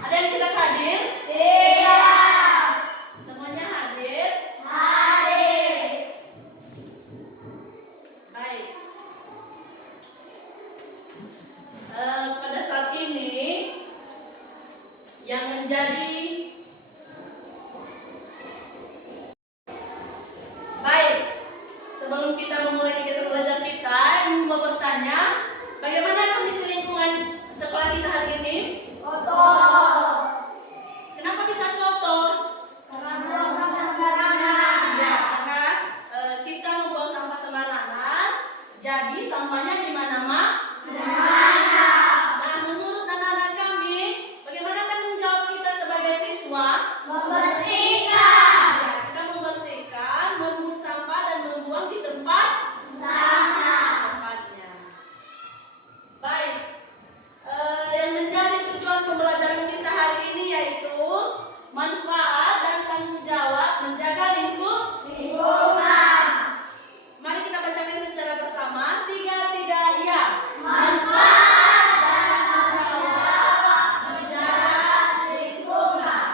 Ada yang tidak hadir? Tidak. Semuanya hadir? Hadir. Baik. Pada saat ini yang menjadi baik, sebelum kita memulai kegiatan belajar kita, ingin mau bertanya, bagaimana kondisi lingkungan sekolah kita hari ini? Kotor. Kenapa bisa kotor? Karena buang sampah sembarangan. Ya, karena kita membuang sampah sembarangan, jadi sampahnya di mana-mana. Nah, menurut anak-anak kami, bagaimana tanggung jawab kita sebagai siswa? Membersihkan. Ya, kita membersihkan, memungut sampah dan membuang di tempat Sama. tempatnya. Baik, yang menjadi tujuan pembelajaran kita hari ini yaitu manfaat dan tanggung jawab menjaga Lingkungan. Mari kita bacakan secara bersama. 3 ya. Manfaat dan tanggung jawab menjaga lingkungan.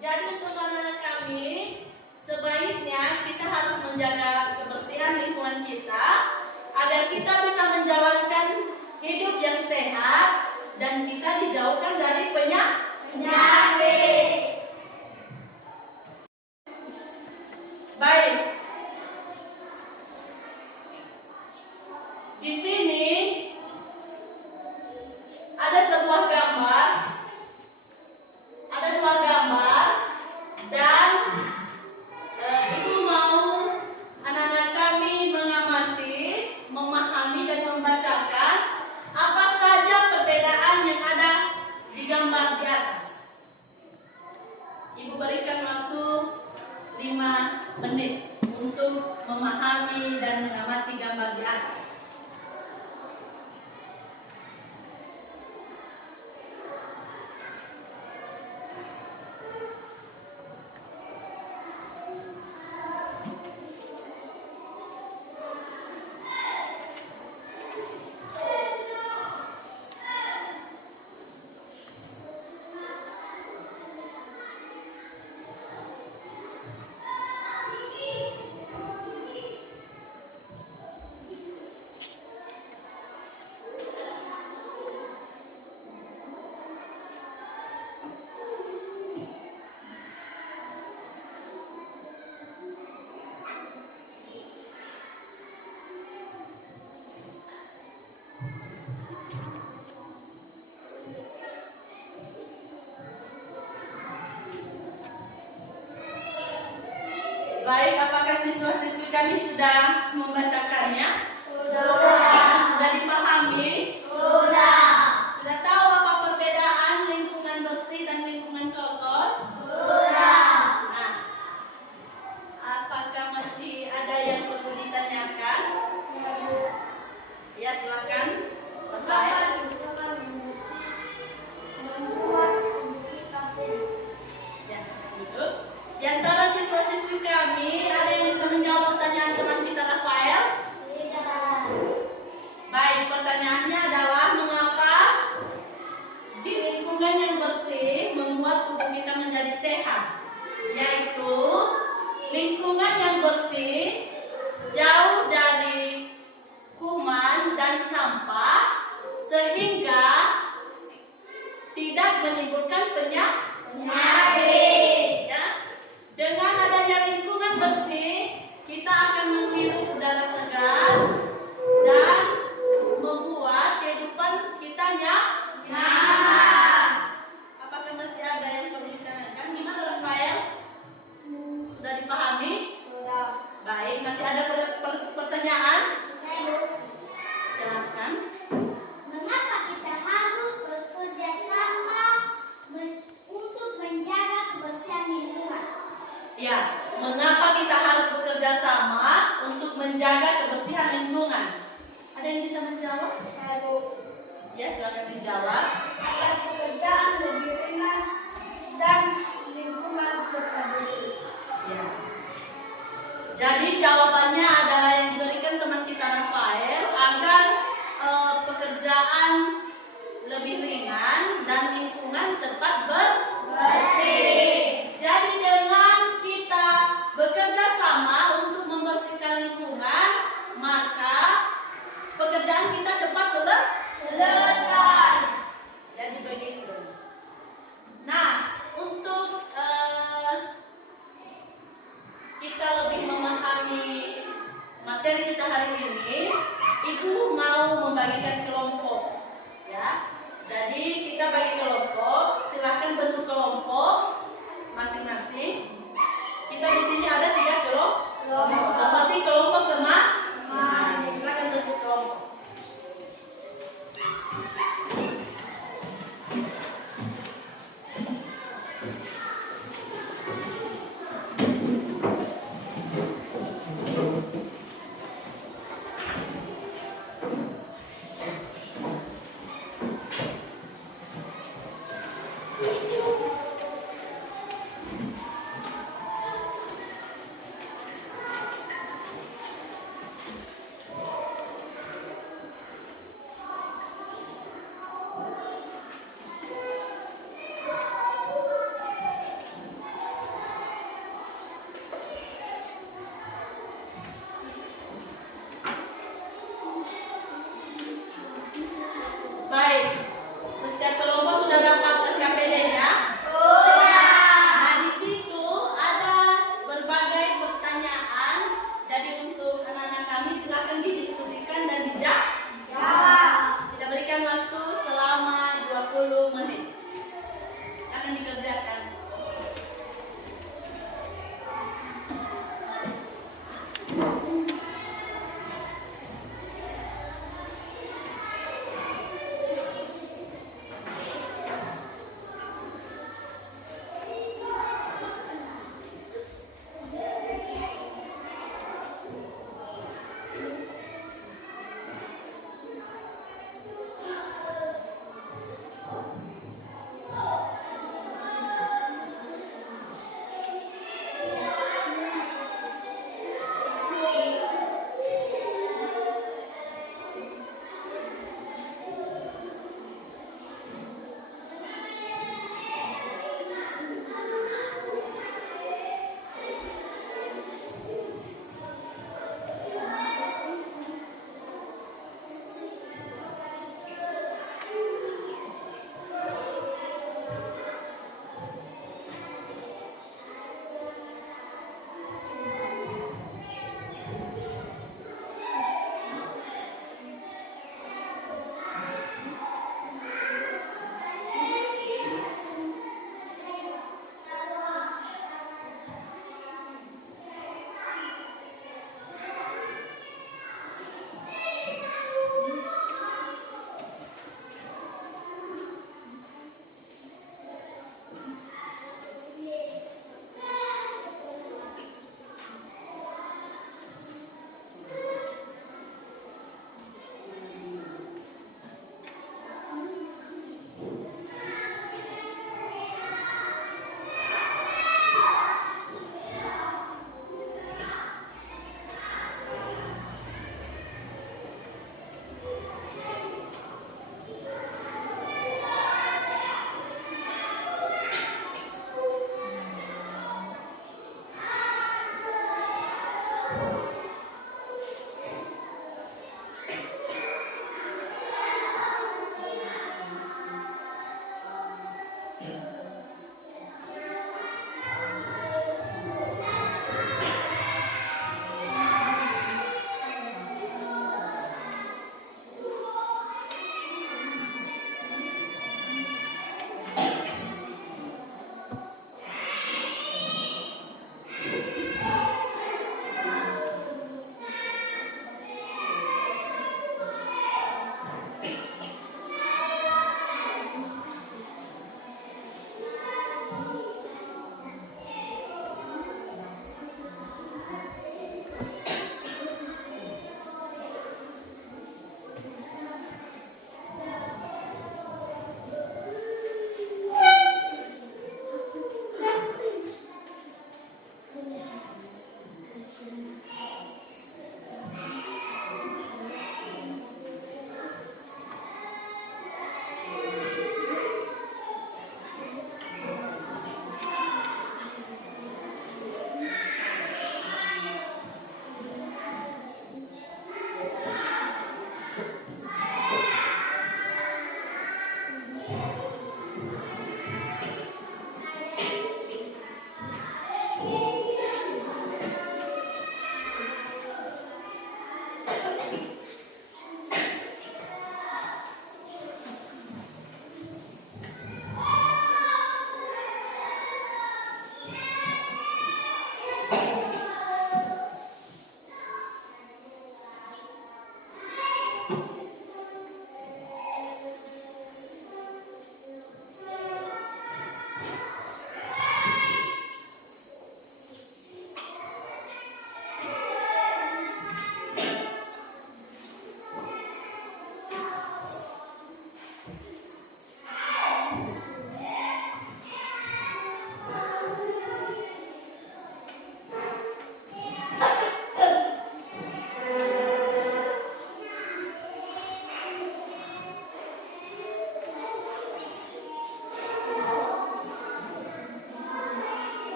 Jadi untuk anak-anak kami, sebaiknya kita harus menjaga kebersihan lingkungan kita agar kita bisa menjalankan hidup yang sehat dan kita dijauhkan dari Penyakit. Baik. Di sini ada sebuah gambar. Ada 2 gambar dan ibu mau anak-anak kami mengamati, memahami dan membacakan apa saja perbedaan yang ada di gambar di atas. Ibu berikan waktu 5 menit untuk memahami dan mengamati gambar di atas. Baik, apakah siswa-siswi kami sudah membacakannya? Sudah dipahami? Sudah tahu apa perbedaan lingkungan bersih dan lingkungan kotor? Nah, apakah masih ada yang perlu ditanyakan? Ya, silakan. Bertanya. Ya, duduk. Di antara siswa-siswi kami, ada yang bisa menjawab pertanyaan teman kita Rafael? Baik, pertanyaannya adalah mengapa di lingkungan yang bersih membuat tubuh kita menjadi sehat? Yaitu lingkungan yang bersih jauh dari kuman dan sampah sehingga tidak menimbulkan penyakit. Ya. Dengan adanya lingkungan bersih, kita akan menghirup udara segar dan membuat kehidupan kita nyaman. Apakah masih ada yang perlu ditanyakan? Gimana Rafael? Sudah dipahami? Baik, masih ada pertanyaan? Silakan. Mengapa kita harus bekerja sama untuk menjaga kebersihan lingkungan? Ya, mengapa kita harus bekerja sama untuk menjaga kebersihan lingkungan? Ada yang bisa menjawab? Ya, silakan dijawab. Agar pekerjaan lebih ringan dan lingkungan cepat bersih. Ya. Jadi jawabannya adalah yang diberikan teman kita Rafael agar pekerjaan lebih ringan dan lingkungan cepat membagikan kelompok. Ya. Jadi kita bagi kelompok, silahkan bentuk kelompok masing-masing. Kita di sini ada 3 kelompok. Seperti kelompok teman. Silahkan bentuk kelompok. Baik, setiap kelompok sudah dapat KPD-nya.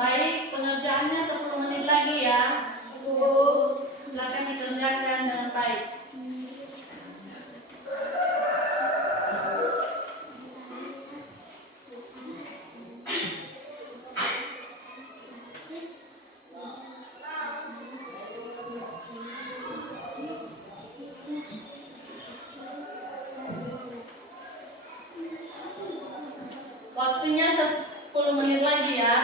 Baik, pengerjaannya 10 menit lagi ya. Silakan dikerjakan dengan baik. Waktunya 10 menit lagi ya.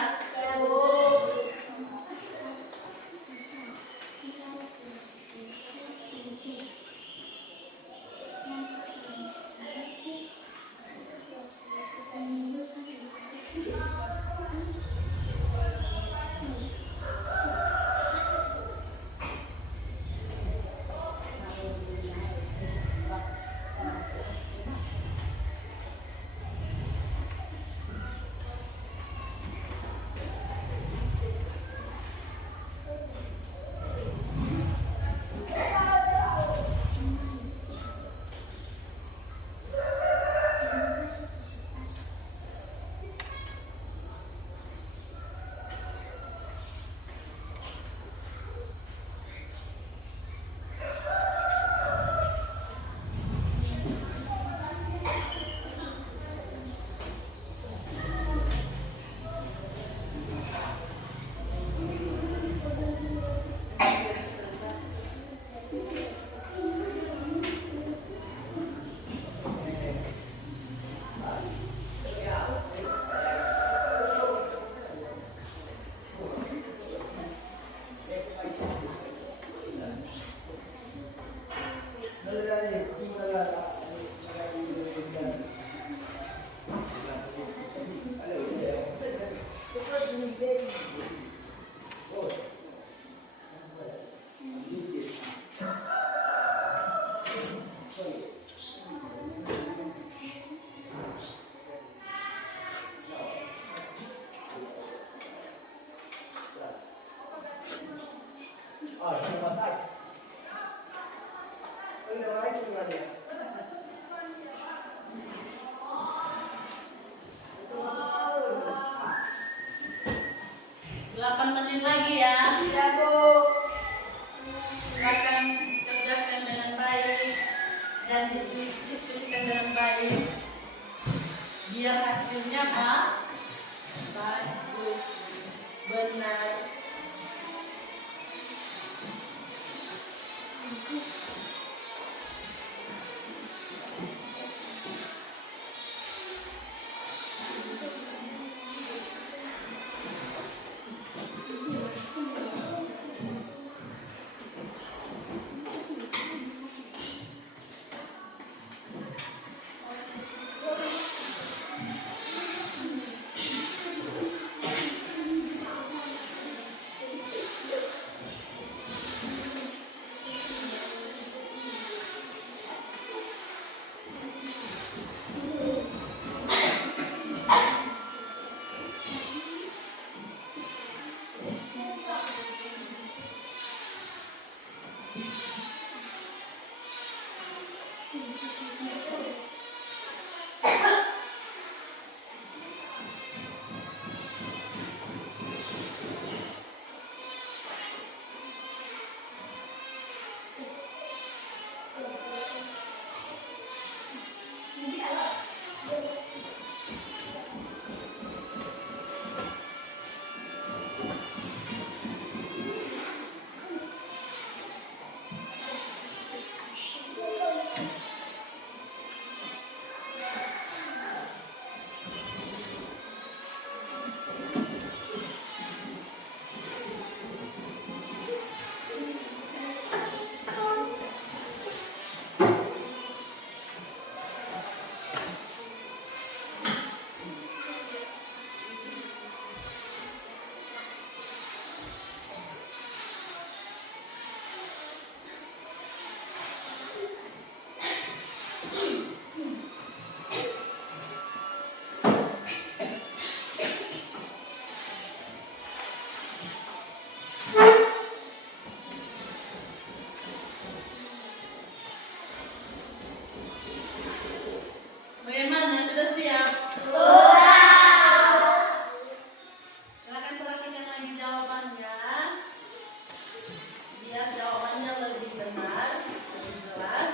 Diskusikan dengan baik biar hasilnya bagus, benar. Bagaimana? Sudah siap? Silakan perhatikan lagi jawabannya. Biar jawabannya lebih benar, lebih jelas.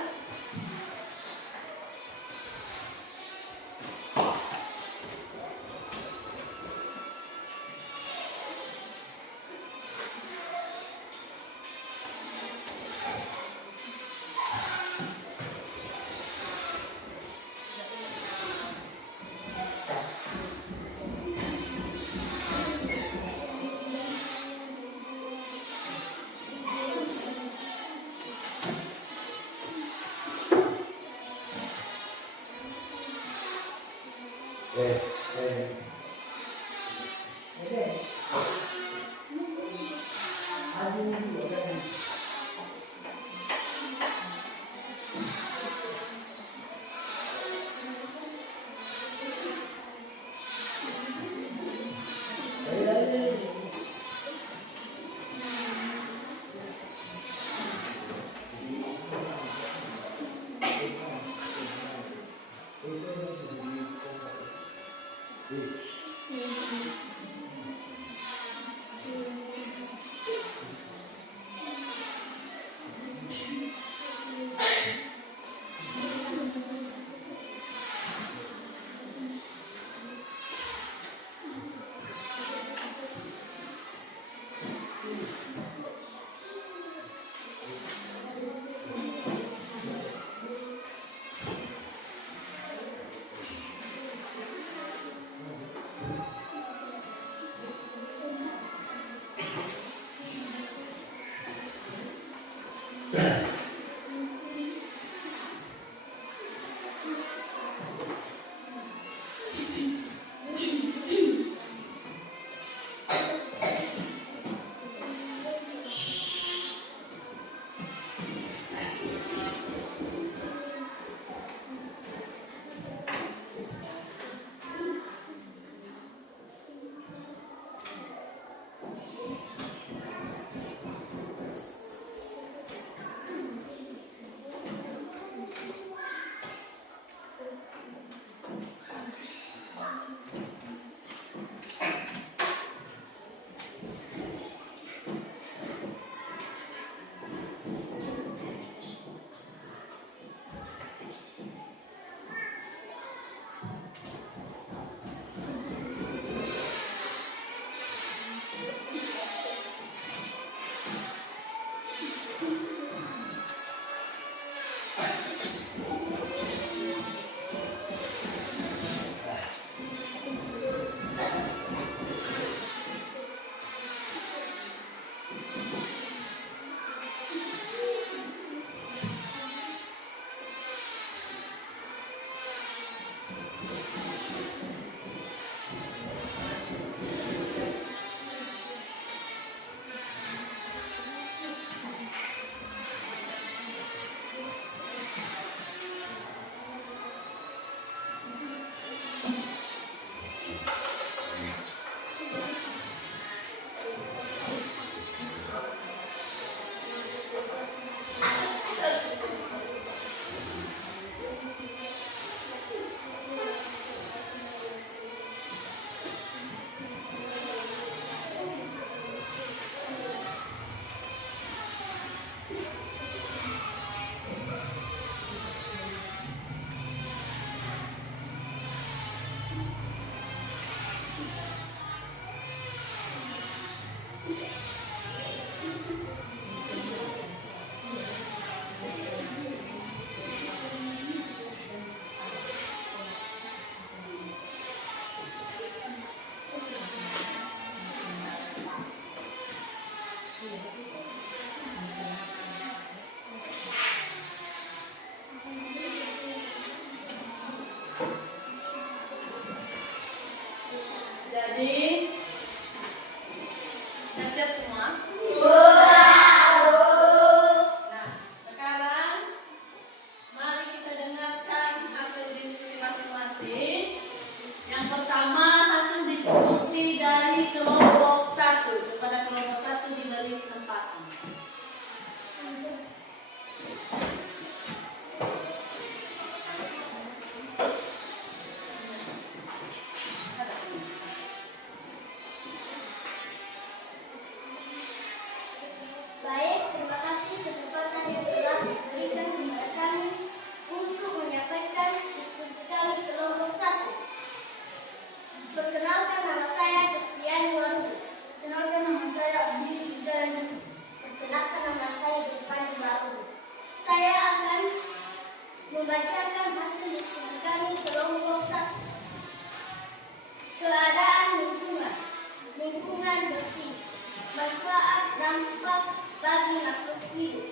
hidup.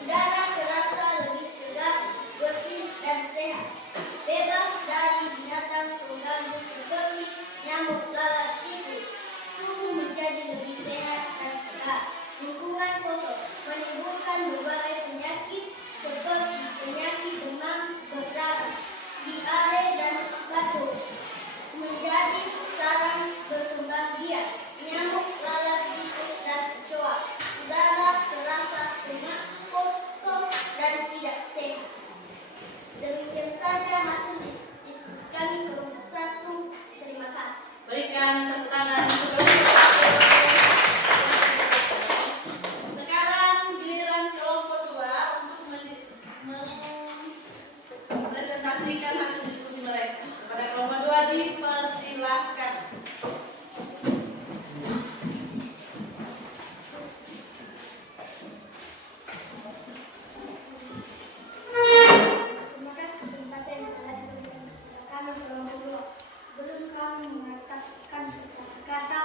Udara terasa lebih segar, bersih dan sehat, bebas dari binatang pengganggu seperti nyamuk, lalat, tikus. Tubuh menjadi lebih sehat dan segar. Lingkungan kotor menimbulkan berbagai penyakit seperti penyakit demam berdarah, diare dan batuk. Menjadi sarang berkembang biak nyamuk, lalat, tikus dan kecoa. Udara terasa pengap, kotor dan tidak sehat. Demikian saja hasil diskusi kami kelompok 1. Terima kasih. Berikan tepuk tangan. Sekarang giliran kelompok 2 untuk mempresentasikan hasil diskusi mereka. Kepada kelompok 2 dipersilahkan. Terima kasih kesempatan yang telah diberikan kepada kami kelompok 2. Belum kami mengatakan kata-kata,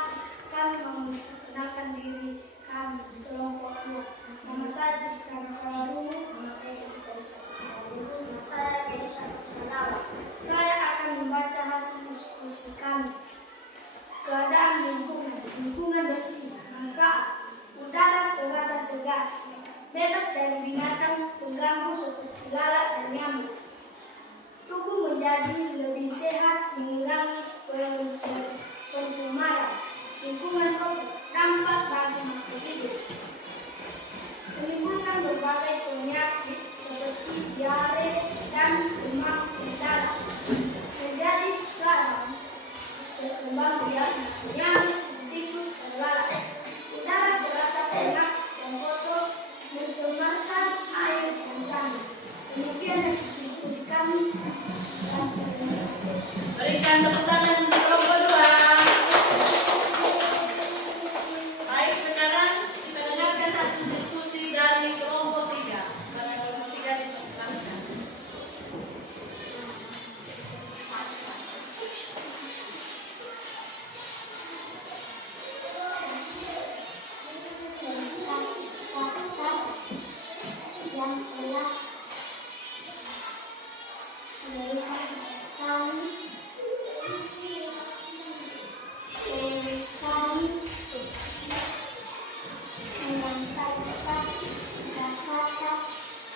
kami mau memperkenalkan diri kami kelompok 2. Nama saya Rizkana Kawarungu. Nama saya Nama saya Kedisa Kusmalawa. Saya akan membaca hasil diskusi kami. Keadaan lingkungan bersih, manfaat, udara terasa segar, bebas dari binatang pengganggu seperti lalat dan nyamuk. Tubuh menjadi lebih sehat, mengurangi pencemaran. Lingkungan kotor dampak bagi makhluk hidup. Menimbulkan berbagai penyakit seperti diare dan demam berdarah. Menjadi sarang berkembang biak nyamuk, tikus dan lalat. Udara terasa pengap dan kotor, mencemarkan air dan tanah. Demikian hasil diskusi kami. Dan terima kasih. Berikan tepuk tangan untuk kelompok 2. Baik, sekarang kita dengarkan hasil diskusi dari kelompok 3. Kepada kelompok 3 dipersilakan. Yang telah diberikan kami menyampaikan kata-kata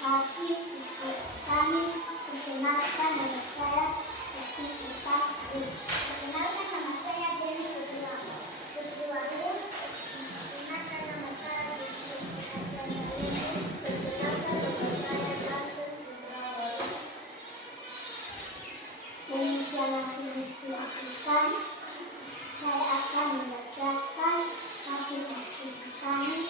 hasil diskusi kami. Perkenalkan nama saya Rizky Putri. Perkenalkan nama saya Jenny Putri. Perkenalkan nama saya Rizky Putri. Perkenalkan nama saya Danton Sudrawardi. Demikian hasil diskusi kami. Saya akan membacakan hasil diskusi kami.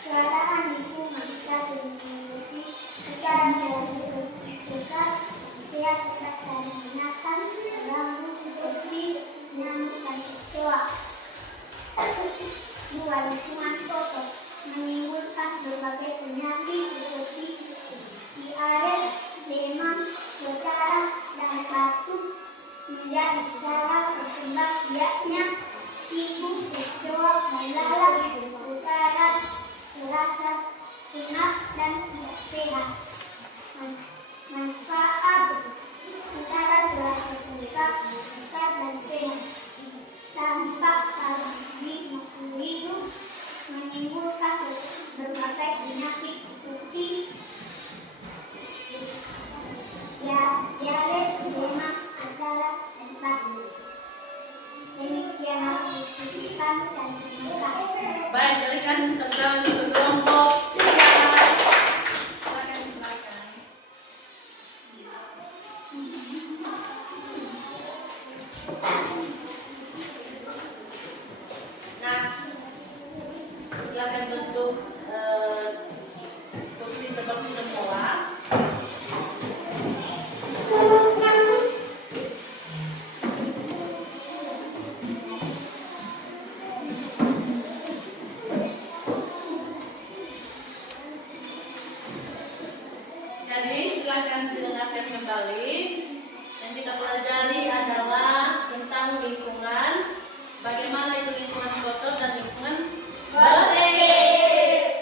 Keadaan lingkungan saat bersih, secara segar, sehat, bebas dari binatang pengganggu seperti nyamuk dan kecoa. Dua, lingkungan kotor menimbulkan berbagai penyakit seperti diare, demam berdarah dan batuk. Menjadi sarang berkembang biaknya tikus, kecoa, dan lalat. Udara terasa pengap dan tidak sehat. Manfaat udara terasa segar dan sehat. Dampak bagi makhluk hidup menimbulkan berbagai penyakit seperti diare, demam berdarah dan batuk. Demikian hasil diskusi kami dan terima kasih. Baik, berikan tepuk tangan untuk kelompok 3. Silakan di belakang. Nah, silakan bentuk kursi seperti semula. Silakan didengarkan kembali. Yang kita pelajari adalah tentang lingkungan, bagaimana itu lingkungan kotor dan lingkungan bersih.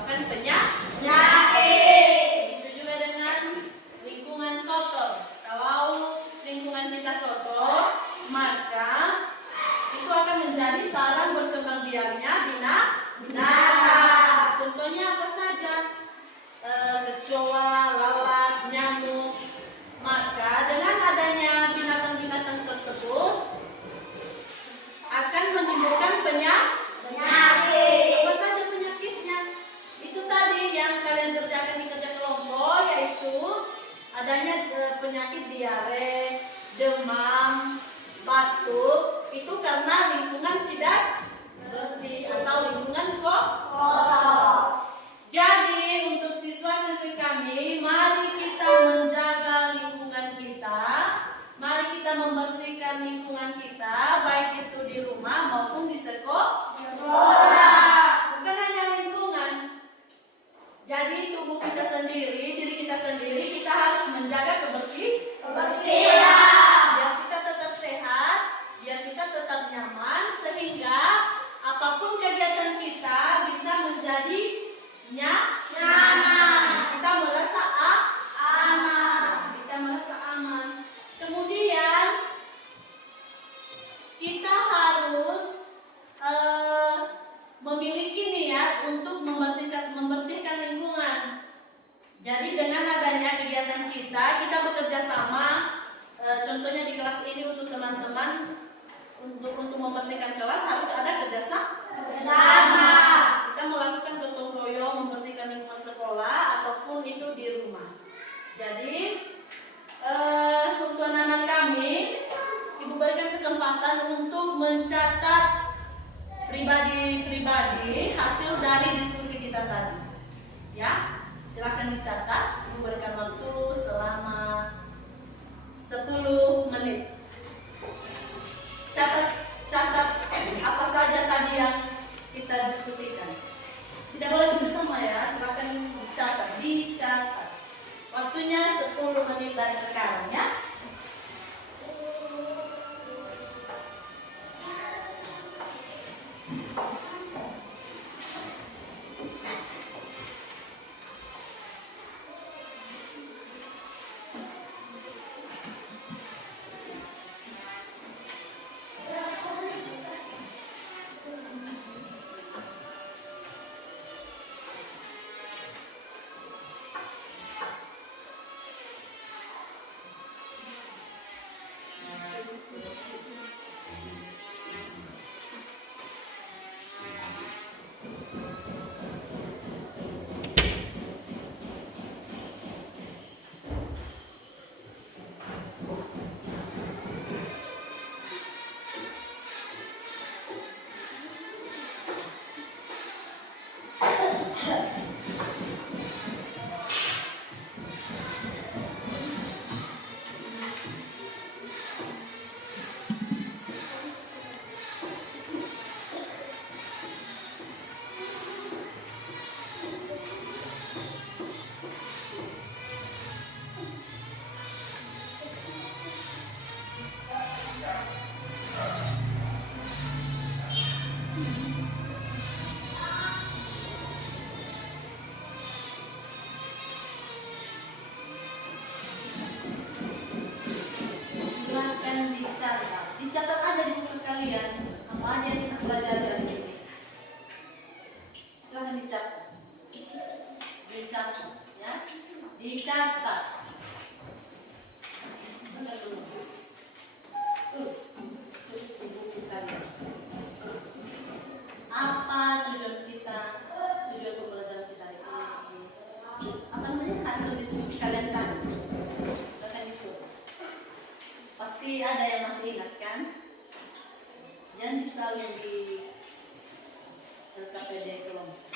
menyebabkan penyakit. Begitu juga dengan lingkungan kotor. Kalau lingkungan kita kotor, maka itu akan menjadi sarang berkembang biaknya binatang. Contohnya apa saja? Kecoa, lalat, nyamuk. Maka dengan adanya binatang-binatang tersebut akan menimbulkan penyakit. Apa saja penyakitnya? Itu tadi yang kalian kerjakan di kerja kelompok, yaitu adanya penyakit diare, demam, batuk. Itu karena lingkungan tidak bersih atau lingkungan kotor. Jadi untuk siswa-siswi kami, mari kita menjaga lingkungan kita, mari kita membersihkan lingkungan kita, baik itu di rumah maupun di sekolah. Bukan hanya lingkungan. Jadi tubuh kita sendiri, diri kita sendiri, kita harus menjaga kebersihan. Biar kita tetap sehat, biar kita tetap nyaman, sehingga apapun kegiatan kita bisa menjadi nyaman. Kita merasa aman. Kemudian kita harus memiliki niat untuk membersihkan lingkungan. Jadi dengan adanya kegiatan kita bekerja sama. Contohnya di kelas ini untuk teman-teman, untuk membersihkan kelas harus ada kerjasama. Kita melakukan gotong royong membersihkan lingkungan sekolah ataupun itu di rumah. Jadi untuk anak-anak kami, Ibu berikan kesempatan untuk mencatat pribadi hasil dari diskusi kita tadi. Ya, silakan dicatat. Ibu berikan waktu selama 10 menit. Catat apa saja tadi yang kita diskusikan. Tidak boleh bersama ya, silakan dicatat. Waktunya 10 menit dari sekarang ya. Dicatat aja di buku kalian apa aja yang kita belajar dari ini. Silahkan dicatat ya, dicatat. Terus di buku kalian. Apa tujuan kita, tujuan pembelajaran kita ini? Apa namanya hasil diskusi kalian tadi? Silahkan itu. Pasti ada yang masih ingat kan? Yang misalnya di LKPD kelompok.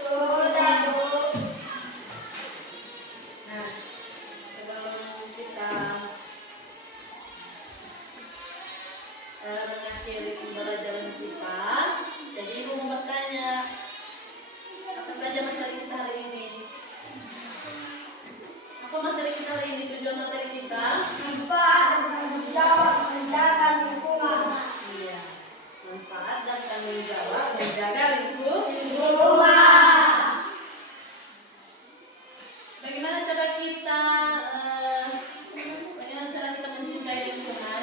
Sudah, Bu. Nah, sebelum kita mengakhiri pembelajaran kita, jadi Ibu mau bertanya, apa saja materi kita hari ini? Apa materi kita hari ini? Tujuan materi kita? Manfaat dan tanggung jawab menjaga lingkungan. Iya, manfaat dan tanggung jawab menjaga lingkungan. Bagaimana cara kita mencintai lingkungan?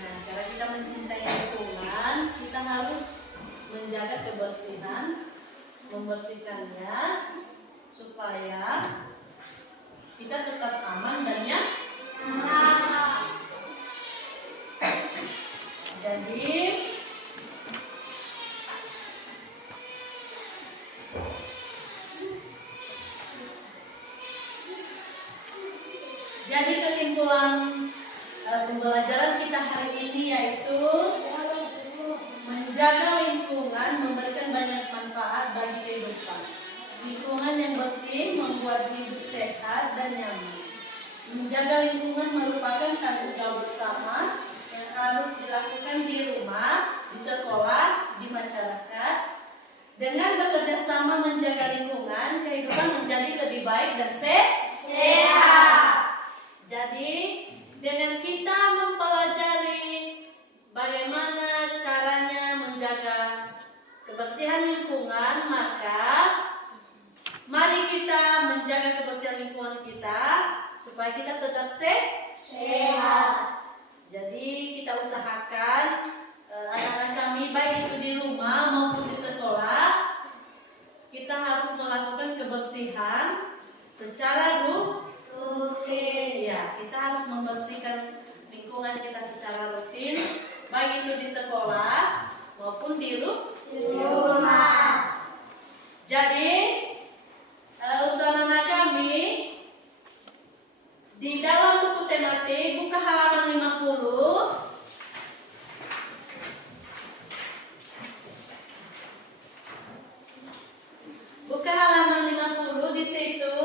Nah, cara kita mencintai lingkungan, kita harus menjaga kebersihan, membersihkannya supaya kita tetap aman dan nyaman. Jadi kesimpulan pembelajaran kita hari ini yaitu menjaga lingkungan memberikan banyak manfaat bagi kehidupan. Lingkungan yang bersih membuat hidup sehat dan nyaman. Menjaga lingkungan merupakan tanggung jawab bersama yang harus dilakukan di rumah, di sekolah, di masyarakat. Dengan bekerja sama menjaga lingkungan, kehidupan menjadi lebih baik dan sehat. Jadi, dengan kita mempelajari bagaimana caranya menjaga kebersihan lingkungan, maka mari kita menjaga kebersihan lingkungan kita supaya kita tetap sehat. Jadi kita usahakan anak-anak kami baik itu di rumah maupun di sekolah, kita harus melakukan kebersihan secara rutin. Ya, kita harus membersihkan lingkungan kita secara rutin, baik itu di sekolah maupun di rumah. Jadi untuk anak-anak kami, di dalam buku tematik buka halaman 50. Buka halaman 50, di situ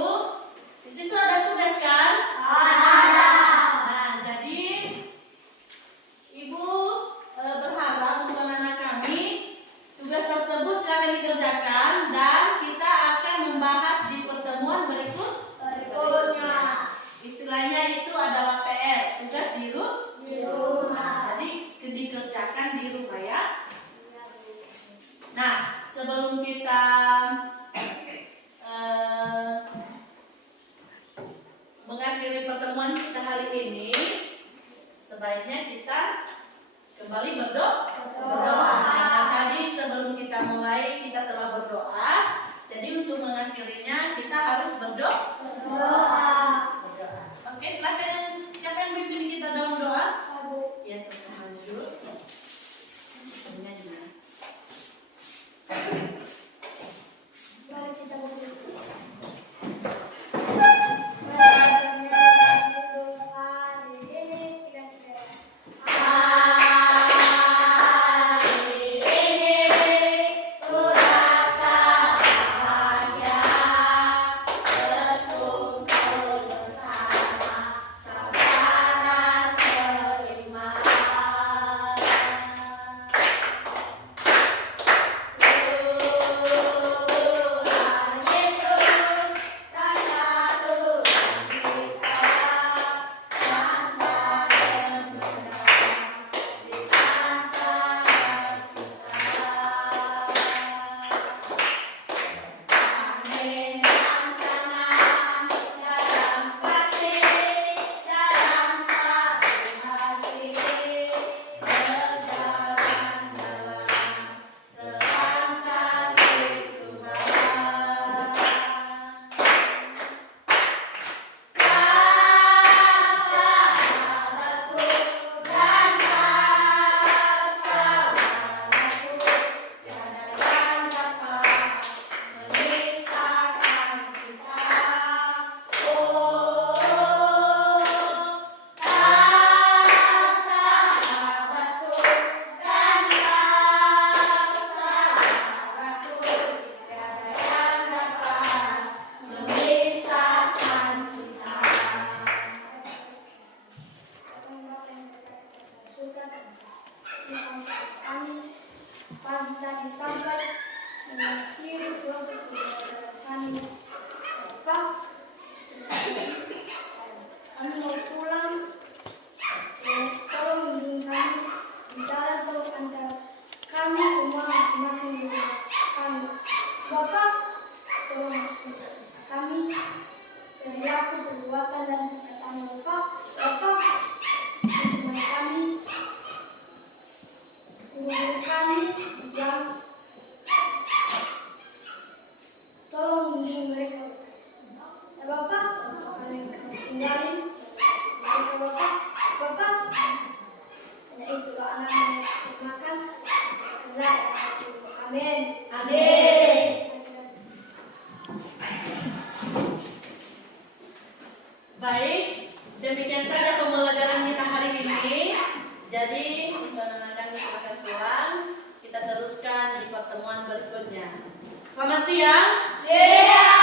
kami pagi tadi sampai mengakhiri proses pembelajaran kami. Bapak, kami mau pulang. Tolong bimbing kami bicara tolong antara kami semua masing-masing di rumah kami. Bapak, tolong bisa kami perilaku, perbuatan dan perkataan Bapak. Bapak, teman kami, guru kami yang tolong bimbing mereka. Ya Bapak, kami tinggalin mereka Bapak. Bapak, hanya itulah anak yang makan. Amin. Amin. Baik, demikian saja pembelajaran kita hari ini. Jadi, kami silakan pulang. Kita teruskan di pertemuan berikutnya. Selamat siang. Siang.